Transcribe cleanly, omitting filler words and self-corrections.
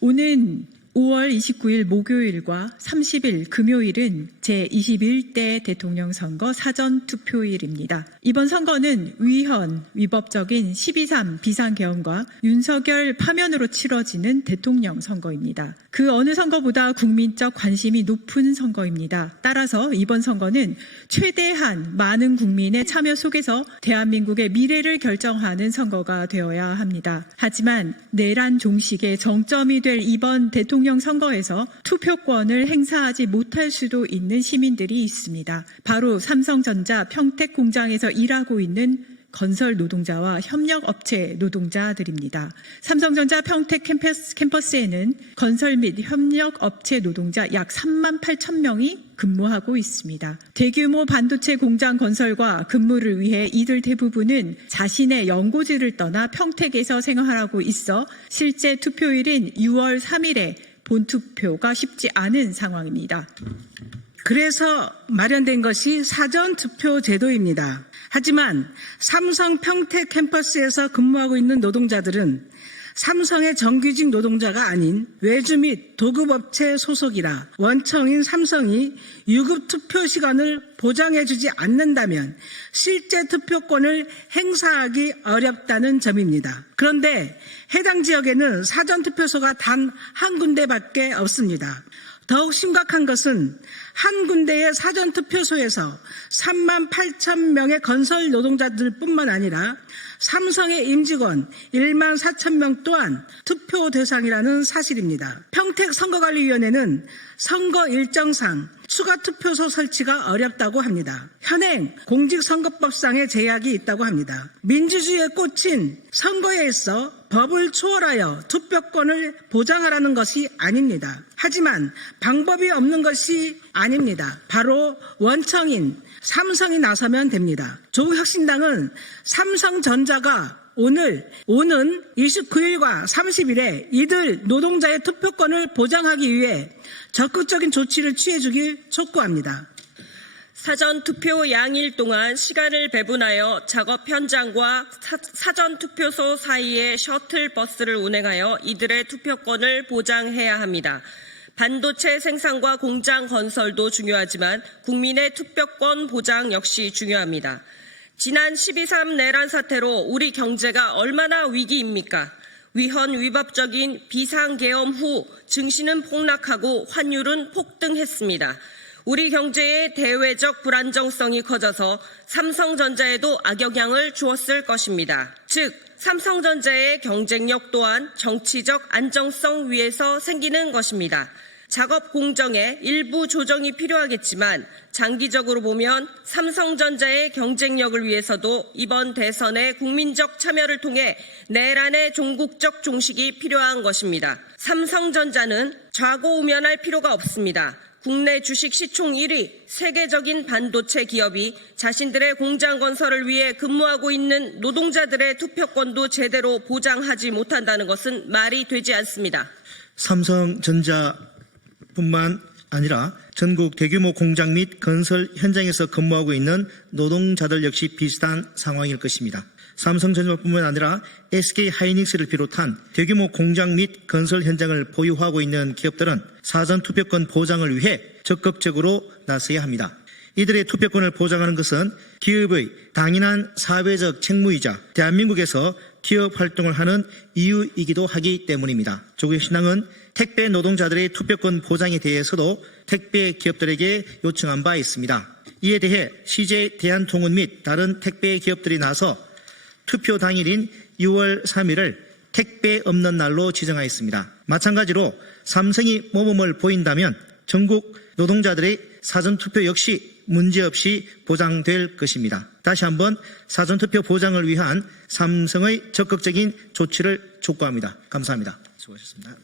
오는 5월 29일 목요일과 30일 금요일은 제21대 대통령 선거 사전투표일입니다. 이번 선거는 위헌, 위법적인 12.3 비상계엄과 윤석열 파면으로 치러지는 대통령 선거입니다. 그 어느 선거보다 국민적 관심이 높은 선거입니다. 따라서 이번 선거는 최대한 많은 국민의 참여 속에서 대한민국의 미래를 결정하는 선거가 되어야 합니다. 하지만 내란 종식의 정점이 될 이번 대통령 선거에서 투표권을 행사하지 못할 수도 있는 시민들이 있습니다. 바로 삼성전자 평택 공장에서 일하고 있는 건설 노동자와 협력업체 노동자들입니다. 삼성전자 평택 캠퍼스에는 건설 및 협력업체 노동자 약 3만 8천 명이 근무하고 있습니다. 대규모 반도체 공장 건설과 근무를 위해 이들 대부분은 자신의 연고지를 떠나 평택에서 생활하고 있어 실제 투표일인 6월 3일에 본투표가 쉽지 않은 상황입니다. 그래서 마련된 것이 사전투표 제도입니다. 하지만 삼성 평택 캠퍼스에서 근무하고 있는 노동자들은 삼성의 정규직 노동자가 아닌 외주 및 도급업체 소속이라 원청인 삼성이 유급 투표 시간을 보장해주지 않는다면 실제 투표권을 행사하기 어렵다는 점입니다. 그런데 해당 지역에는 사전투표소가 단 한 군데밖에 없습니다. 더욱 심각한 것은 한 군데의 사전투표소에서 3만 8천 명의 건설 노동자들뿐만 아니라 삼성의 임직원 1만 4천 명 또한 투표 대상이라는 사실입니다. 평택선거관리위원회는 선거 일정상 추가 투표소 설치가 어렵다고 합니다. 현행 공직선거법상의 제약이 있다고 합니다. 민주주의의 꽃인 선거에 있어 법을 초월하여 투표권을 보장하라는 것이 아닙니다. 하지만 방법이 없는 것이 아닙니다. 바로 원청인 삼성이 나서면 됩니다. 조국혁신당은 삼성전자가 오는 29일과 30일에 이들 노동자의 투표권을 보장하기 위해 적극적인 조치를 취해주길 촉구합니다. 사전투표 양일 동안 시간을 배분하여 작업 현장과 사전투표소 사이에 셔틀버스를 운행하여 이들의 투표권을 보장해야 합니다. 반도체 생산과 공장 건설도 중요하지만 국민의 투표권 보장 역시 중요합니다. 지난 12.3 내란 사태로 우리 경제가 얼마나 위기입니까? 위헌 위법적인 비상계엄 후 증시는 폭락하고 환율은 폭등했습니다. 우리 경제의 대외적 불안정성이 커져서 삼성전자에도 악영향을 주었을 것입니다. 즉, 삼성전자의 경쟁력 또한 정치적 안정성 위에서 생기는 것입니다. 작업 공정에 일부 조정이 필요하겠지만 장기적으로 보면 삼성전자의 경쟁력을 위해서도 이번 대선의 국민적 참여를 통해 내란의 종국적 종식이 필요한 것입니다. 삼성전자는 좌고우면할 필요가 없습니다. 국내 주식 시총 1위 세계적인 반도체 기업이 자신들의 공장 건설을 위해 근무하고 있는 노동자들의 투표권도 제대로 보장하지 못한다는 것은 말이 되지 않습니다. 삼성전자뿐만 아니라 전국 대규모 공장 및 건설 현장에서 근무하고 있는 노동자들 역시 비슷한 상황일 것입니다. 삼성전자뿐만 아니라 SK하이닉스를 비롯한 대규모 공장 및 건설 현장을 보유하고 있는 기업들은 사전투표권 보장을 위해 적극적으로 나서야 합니다. 이들의 투표권을 보장하는 것은 기업의 당연한 사회적 책무이자 대한민국에서 기업 활동을 하는 이유이기도 하기 때문입니다. 조국혁신당은 택배 노동자들의 투표권 보장에 대해서도 택배 기업들에게 요청한 바 있습니다. 이에 대해 CJ 대한통운 및 다른 택배 기업들이 나서 투표 당일인 6월 3일을 택배 없는 날로 지정하였습니다. 마찬가지로 삼성이 모범을 보인다면 전국 노동자들의 사전투표 역시 문제없이 보장될 것입니다. 다시 한번 사전투표 보장을 위한 삼성의 적극적인 조치를 촉구합니다. 감사합니다. 수고하셨습니다.